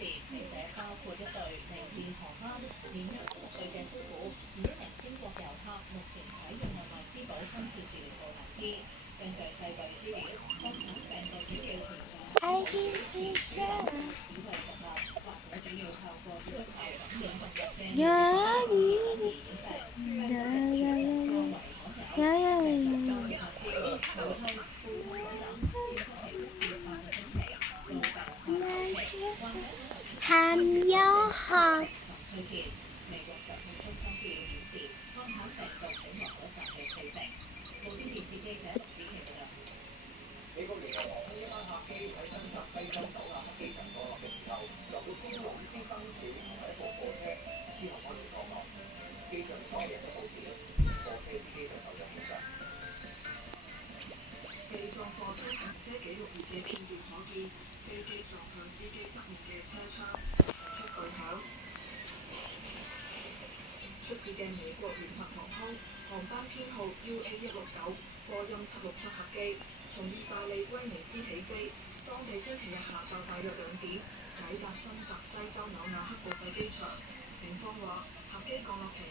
死者包括一對嚟自荷蘭年約70歲嘅夫婦，以一名英國遊客目前喺約翰內斯堡深切治療部留醫。根據世衛資料，抗菌病毒主要存在喺體內，主要係此為獨立，或者主要透過接觸受感染動物嘅免疫系統而染病。病毒嘅傳播較為可有，病毒周圍發燒、頭痛、背痛等，潛伏期1至8個星期。到病發後期，患者可能出現腎衰竭。美國疾控中心資料顯示，抗菌病毒死亡率達到40%。無線電視記者陸子琪報道。美國聯合航空一班客機喺新澤西州紐亞克機場降落嘅時候，就會碰到兩支燈柱同埋一部貨車，之後安全降落。機上所有人都冇事，貨車司機就受咗輕傷。機撞貨車行車記錄儀嘅片段可見，飛機撞向司機側面嘅車窗，傳出巨響。出事嘅美國聯合航空航班編號 UA169波音767客機，從意大利威尼斯起飛，當地星期日下晝大約2點抵達新澤西州紐亞克國際機場。警方話，客機降落期間